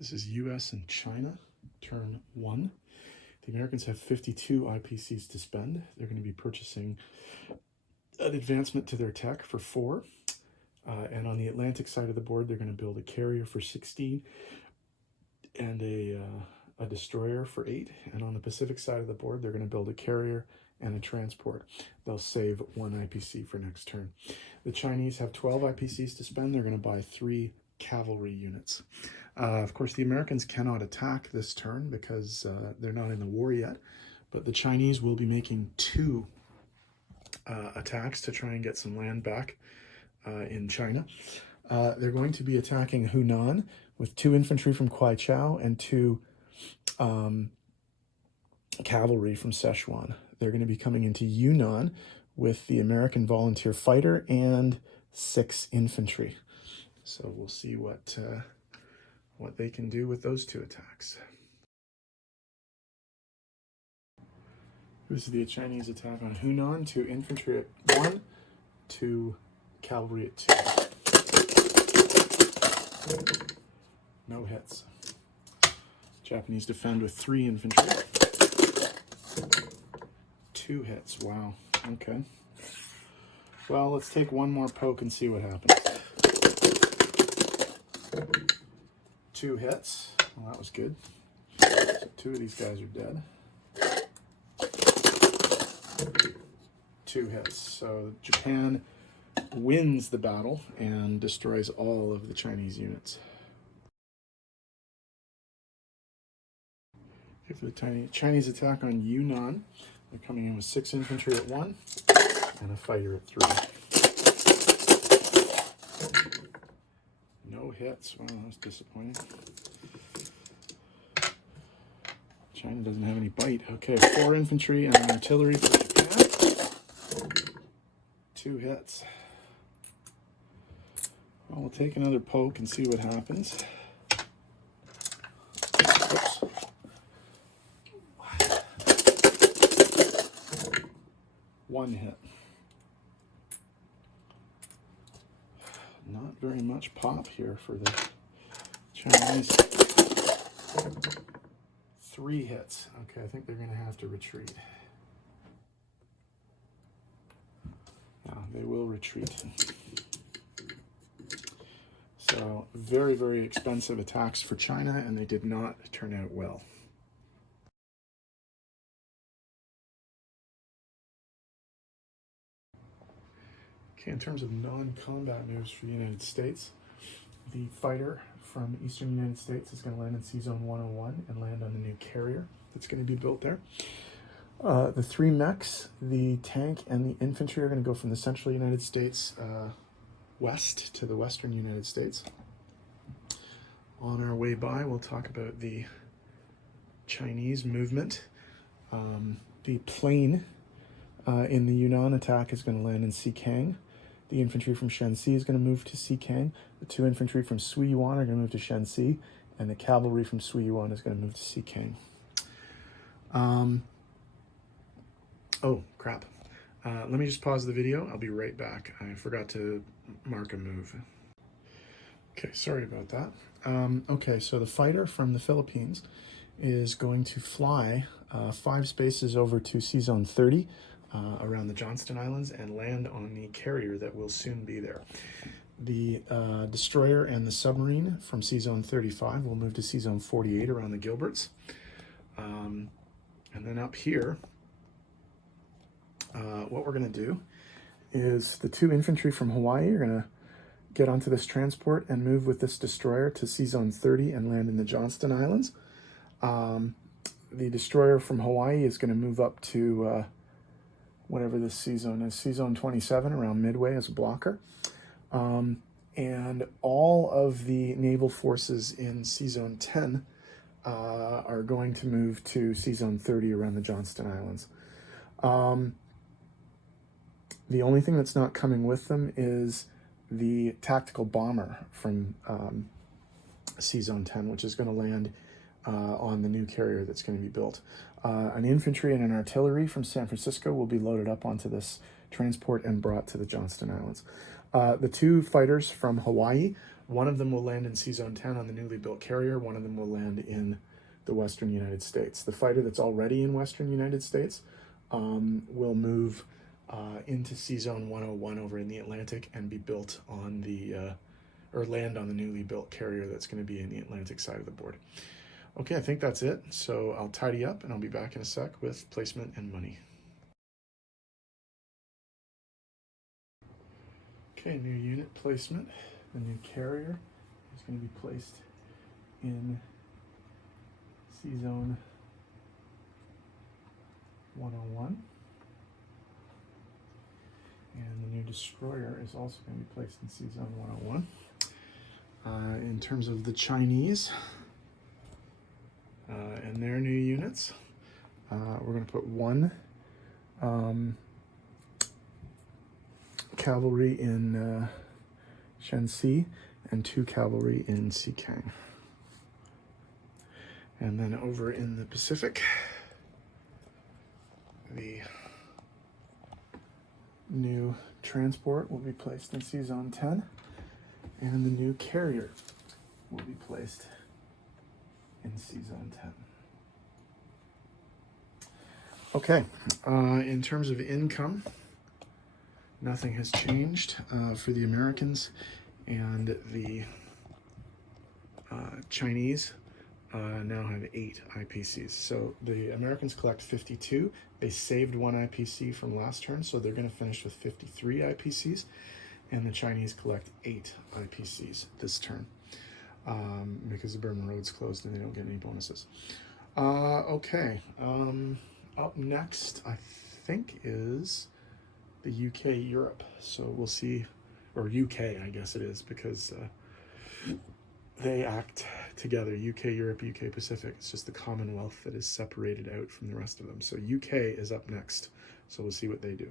This is US and China, turn 1. The Americans have 52 IPCs to spend. They're going to be purchasing an advancement to their tech for 4. And on the Atlantic side of the board, they're going to build a carrier for 16 and a destroyer for 8. And on the Pacific side of the board, they're going to build a carrier and a transport. They'll save 1 IPC for next turn. The Chinese have 12 IPCs to spend. They're going to buy 3 cavalry units. Of course, the Americans cannot attack this turn because they're not in the war yet, but the Chinese will be making 2 attacks to try and get some land back in China. They're going to be attacking Hunan with 2 infantry from Kwaichao and 2 cavalry from Sichuan. They're going to be coming into Yunnan with the American volunteer fighter and 6 infantry. So we'll see what they can do with those 2 attacks. This is the Chinese attack on Hunan. 2 infantry at 1, 2 cavalry at 2. No hits. Japanese defend with 3 infantry. 2 hits. Wow. Okay. Well, let's take one more poke and see what happens. 2 hits. Well, that was good. So 2 of these guys are dead. 2 hits. So Japan wins the battle and destroys all of the Chinese units. For the Chinese attack on Yunnan, they're coming in with 6 infantry at 1 and a fighter at 3. No hits. Wow, that's disappointing. China doesn't have any bite. Okay, 4 infantry and an artillery for Japan. 2 hits. Well, we'll take another poke and see what happens. Oops. 1 hit. Not very much pop here for the Chinese. 3 hits. Okay, I think they're going to have to retreat. Yeah, they will retreat. So, very, very expensive attacks for China, and they did not turn out well. Okay, in terms of non-combat moves for the United States, the fighter from eastern United States is going to land in Sea Zone 101 and land on the new carrier that's going to be built there. The 3 mechs, the tank, and the infantry are going to go from the central United States west to the western United States. On our way by, we'll talk about the Chinese movement. The plane in the Yunnan attack is going to land in Xikang. The infantry from Shanxi is going to move to Xikang. The 2 infantry from Suiyuan are going to move to Shanxi, and the cavalry from Suiyuan is going to move to Xikang. Oh, crap. Let me just pause the video. I'll be right back. I forgot to mark a move. Okay, sorry about that. Okay, so the fighter from the Philippines is going to fly 5 spaces over to Sea Zone 30 around the Johnston Islands and land on the carrier that will soon be there. The destroyer and the submarine from Sea Zone 35 will move to Sea Zone 48 around the Gilberts. And then up here, what we're going to do is the 2 infantry from Hawaii are going to get onto this transport and move with this destroyer to Sea Zone 30 and land in the Johnston Islands. The destroyer from Hawaii is going to move up to whatever this sea zone is, Sea Zone 27 around Midway as a blocker. And all of the naval forces in Sea Zone 10 are going to move to Sea Zone 30 around the Johnston Islands. The only thing that's not coming with them is the tactical bomber from Sea Zone 10, which is going to land on the new carrier that's going to be built. An infantry and an artillery from San Francisco will be loaded up onto this transport and brought to the Johnston Islands. The 2 fighters from Hawaii One of them will land in Sea Zone 10 on the newly built carrier. One of them will land in the Western United States. The fighter that's already in Western United States will move into Sea Zone 101 over in the Atlantic and be built on the, or land on the newly built carrier that's going to be in the Atlantic side of the board. Okay, I think that's it. So I'll tidy up and I'll be back in a sec with placement and money. Okay, new unit placement. The new carrier is going to be placed in Sea Zone 101. And the new destroyer is also going to be placed in Sea Zone 101. In terms of the Chinese and their new units, we're going to put one cavalry in Shanxi and 2 cavalry in Xikang. And then over in the Pacific, the new transport will be placed in Sea Zone 10, and the new carrier will be placed in Sea Zone 10. Okay, in terms of income, nothing has changed for the Americans, and the Chinese now have 8 IPCs. So the Americans collect 52. They saved 1 IPC from last turn, so they're going to finish with 53 IPCs. And the Chinese collect 8 IPCs this turn because the Burma Road's closed and they don't get any bonuses. Okay, up next, I think, is the UK Europe. So we'll see, or UK, I guess it is, because they act together. UK Europe, UK Pacific. It's just the Commonwealth that is separated out from the rest of them. So UK is up next. So we'll see what they do.